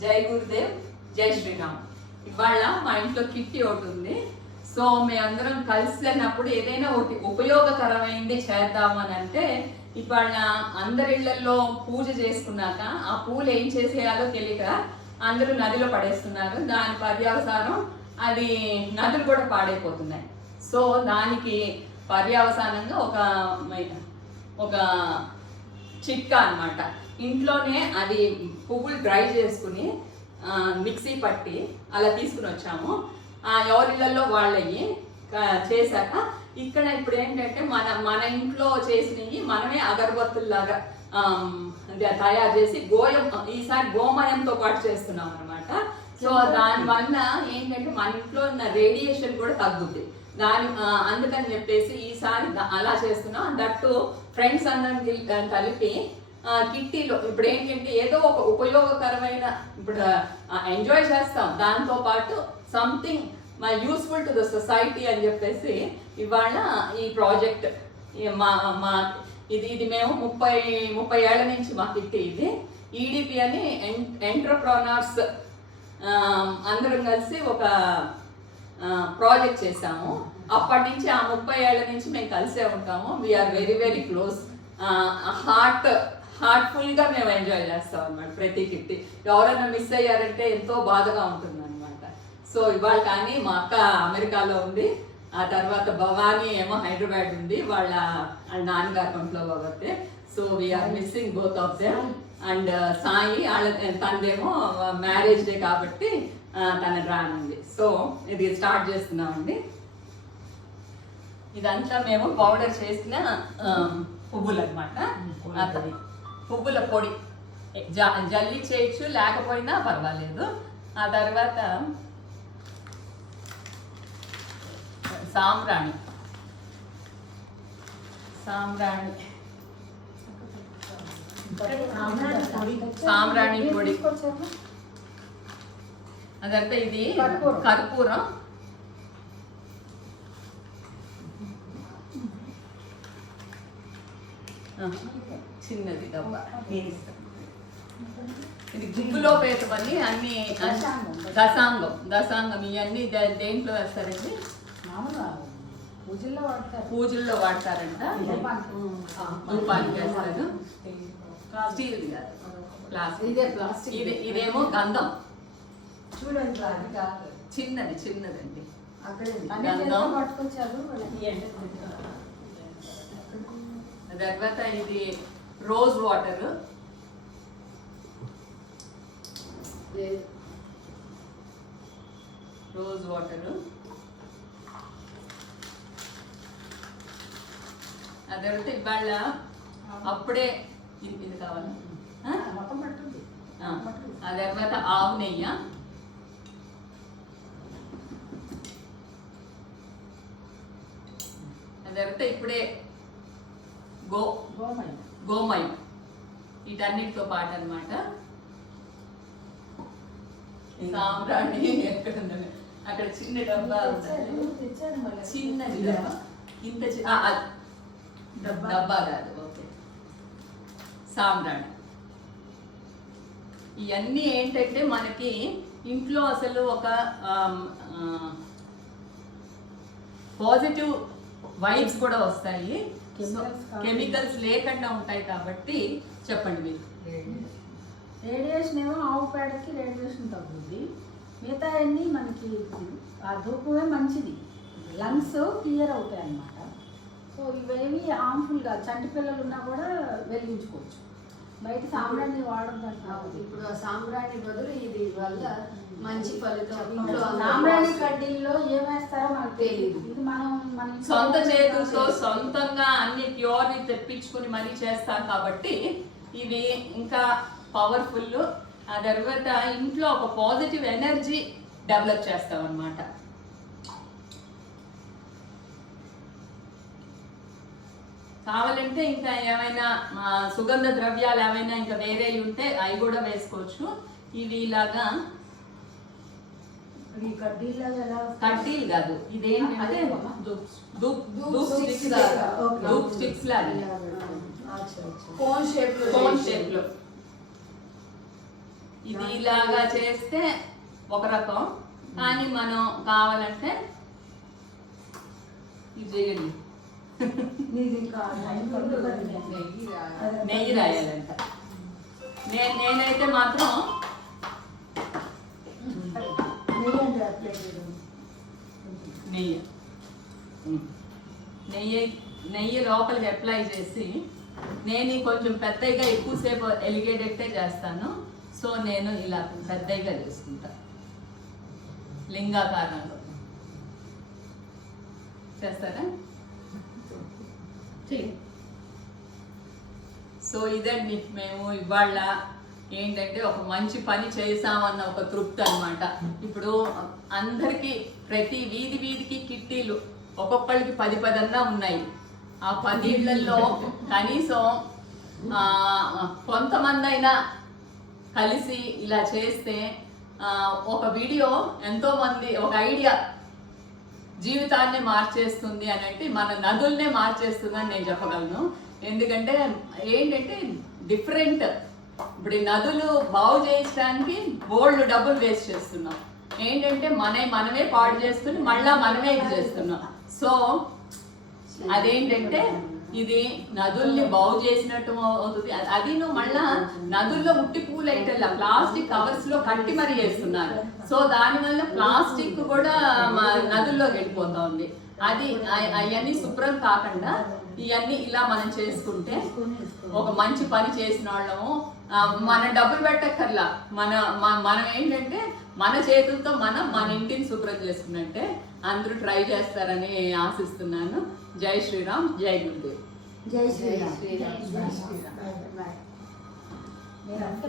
జై గురుదేవ్, జై శ్రీరామ్. ఇవాళ మా ఇంట్లో కిట్టి ఒకటి ఉంది. సో మేమందరం కలిసినప్పుడు ఏదైనా ఒకటి ఉపయోగకరమైంది చేద్దామని అంటే, ఇవాళ అందరి ఇళ్లలో పూజ చేసుకున్నాక ఆ పూలు ఏం చేసేయాలో తెలియక అందరూ నదిలో పడేస్తున్నారు. దాని పర్యవసానం అది నదులు కూడా పాడైపోతున్నాయి. సో దానికి పర్యవసానంగా ఒక చిట్కా అన్నమాట. ఇంట్లోనే అది పువ్వులు డ్రై చేసుకుని మిక్సీ పట్టి అలా తీసుకుని వచ్చాము. ఎవరిళ్ళల్లో వాళ్ళవి చేశాక ఇక్కడ ఇప్పుడు ఏంటంటే మన ఇంట్లో చేసినవి మనమే అగరబత్తుల్లాగా తయారు చేసి ఈసారి గోమయంతో పాటు చేస్తున్నాం అనమాట. సో దానివల్ల ఏంటంటే మన ఇంట్లో ఉన్న రేడియేషన్ కూడా తగ్గుద్ది. అందుకని చెప్పేసి ఈసారి అలా చేస్తున్నాం. దట్టు ఫ్రెండ్స్ అందరం కలిపి కిట్టీలో ఇప్పుడు ఏంటంటే ఏదో ఒక ఉపయోగకరమైన ఇప్పుడు ఎంజాయ్ చేస్తాం, దాంతో పాటు something useful to the society అని చెప్పేసి ఇవాళ ఈ ప్రాజెక్ట్ ఇది మేము 30 ఏళ్ల నుంచి మా కిట్టి ఇది ఈడిపి అని ఎంటర్ప్రెన్యూర్స్ అందరం కలిసి ఒక ప్రాజెక్ట్ చేసాము. అప్పటి నుంచి ఆ 30 ఏళ్ల నుంచి మేము కలిసే ఉంటాము. We're very very close. హార్ట్ఫుల్గా మేము ఎంజాయ్ చేస్తాం అనమాట ప్రతి కిట్టి. ఎవరైనా మిస్ అయ్యారంటే ఎంతో బాధగా ఉంటుంది అనమాట. సో ఇవాళ కానీ మా అక్క అమెరికాలో ఉంది, ఆ తర్వాత భవానీ ఏమో హైదరాబాద్ ఉంది, వాళ్ళ నాన్నగారి కొంట్లో కాబట్టి. So we're missing both of them. And Sai తనదేమో మ్యారేజ్ డే కాబట్టి తన రానుంది. సో ఇది స్టార్ట్ చేస్తున్నామండి. ఇదంతా మేము పౌడర్ చేసిన పువ్వులు అనమాట. పువ్వుల పొడి జల్లి చేయొచ్చు, లేకపోయినా పర్వాలేదు. ఆ తర్వాత సాంబ్రాణి పొడి. అదంతా ఇది కర్పూరం. చిన్నది డబ్బా. ఇది గుగ్గులో పేతమని అన్ని దశాంగం ఇవన్నీ దేంట్లో వేస్తారండి? పూజల్లో వాడతారంట. రూపానికి వేస్తారు. స్టీల్ కాదు, ప్లాస్టిక్. ఇదేమో గంధం. చూడండి, చిన్నదండి గంధం. తర్వాత ఇది రోజ్ వాటర్. అదంటే ఇవాళ అప్పుడే ఇది కావాలి. ఆ తర్వాత ఆవు నెయ్యి. అదంటే ఇప్పుడే గోమయం వీటన్నిటితో పాటు అనమాట. సాంబ్రాణి ఎక్కడ ఉందండి? అక్కడ చిన్న డబ్బా చిన్నది డబ్బా. ఇంత డబ్బా కాదు. ఓకే, సాంబ్రాణి. ఇవన్నీ ఏంటంటే మనకి ఇంట్లో అసలు ఒక పాజిటివ్ వైబ్స్ కూడా వస్తాయి, కెమికల్స్ లేకుండా ఉంటాయి కాబట్టి. చెప్పండి మీరు. రేడియేషన్ ఏమో ఆవు పేడకి రేడియేషన్ తగ్గుద్ది, మిగతా అన్నీ మనకి ఆ ధూపమే మంచిది, లంగ్స్ క్లియర్ అవుతాయి అన్నమాట. సో ఇవేమి హార్మ్ఫుల్గా చంటి పిల్లలు ఉన్నా కూడా వెలిగించుకోవచ్చు. బయట సాంబ్రాణి వాడద్దంటారు. ఇప్పుడు ఆ సాంబ్రాణి బదులు ఇది వల్ల మంచి ఫలితం. సాంబ్రాణి కడ్డీల్లో ఏం వేస్తారో మనకు తెలియదు. ఇది మన సొంత చేతులతో సొంతంగా అన్ని ప్యూర్ని తెప్పించుకుని మరీ చేస్తాం కాబట్టి ఇవి ఇంకా పవర్ఫుల్. ఆ తర్వాత ఇంట్లో ఒక పాజిటివ్ ఎనర్జీ డెవలప్ చేస్తాం అన్నమాట. కావాలంటే ఇంకా ఏమైనా సుగంధ ద్రవ్యాలు ఏమైనా ఇంకా వేరే ఉంటే అవి కూడా వేసుకోవచ్చు. ఇవి ఇలాగా కడ్డీలు కాదు, ఇదేంటంటే స్టిక్స్ లాగా కోన్ షేప్ లో ఇది ఇలాగా చేస్తే ఒక రకం, కానీ మనం కావాలంటే ఇది చేయండి, నెయ్యి రాయాలంట. నేనైతే మాత్రం నెయ్యి నెయ్యి నెయ్యి లోపలికి అప్లై చేసి, నేను కొంచెం పెద్దగా ఎక్కువసేపు ఎలిగేటట్టే చేస్తాను. సో నేను ఇలా పెద్దగా చేసుకుంటా, లింగాకారంలో చేస్తారా? సో ఇదండి, మేము ఇవాళ ఏంటంటే ఒక మంచి పని చేసామన్న ఒక తృప్తి అన్నమాట. ఇప్పుడు అందరికీ ప్రతి వీధికి కిట్టీలు ఒక్కొక్కరికి 10 అన్నా ఉన్నాయి. ఆ 10 ఇళ్లలో కనీసం కొంతమంది అయినా కలిసి ఇలా చేస్తే ఒక వీడియో ఎంతో మంది, ఒక ఐడియా జీవితాన్ని మార్చేస్తుంది అని అంటే మన నదుల్నే మార్చేస్తుంది అని నేను చెప్పగలను. ఎందుకంటే ఏంటంటే డిఫరెంట్, ఇప్పుడు ఈ నదులు బాగు చేయించడానికి బోల్డ్ డబ్బులు వేస్ట్ చేస్తున్నాం. ఏంటంటే మనమే పాడు చేసుకుని మళ్ళా మనమే ఇది చేస్తున్నాం. సో అదేంటంటే ఇది నదుల్ని బాగు చేసినట్టు అవుతుంది. అది మళ్ళా నదుల్లో ఉట్టి పూలు అయితే ప్లాస్టిక్ కవర్స్ లో కట్టి మరీ చేస్తున్నారు. సో దానివల్ల ప్లాస్టిక్ కూడా నదుల్లోకి వెళ్ళిపోతా ఉంది. అది అవన్నీ శుభ్రం కాకుండా ఇవన్నీ ఇలా మనం చేసుకుంటే ఒక మంచి పని చేసిన వాళ్ళము. మన డబ్బులు పెట్టక్కర్లా, మనం ఏంటంటే మన చేతులతో మన ఇంటిని శుభ్రం చేసుకున్నట్టే. అందరూ ట్రై చేస్తారని ఆశిస్తున్నాను. జై శ్రీరామ్, జై గురుదేవ్. జై శ్రీరామ్.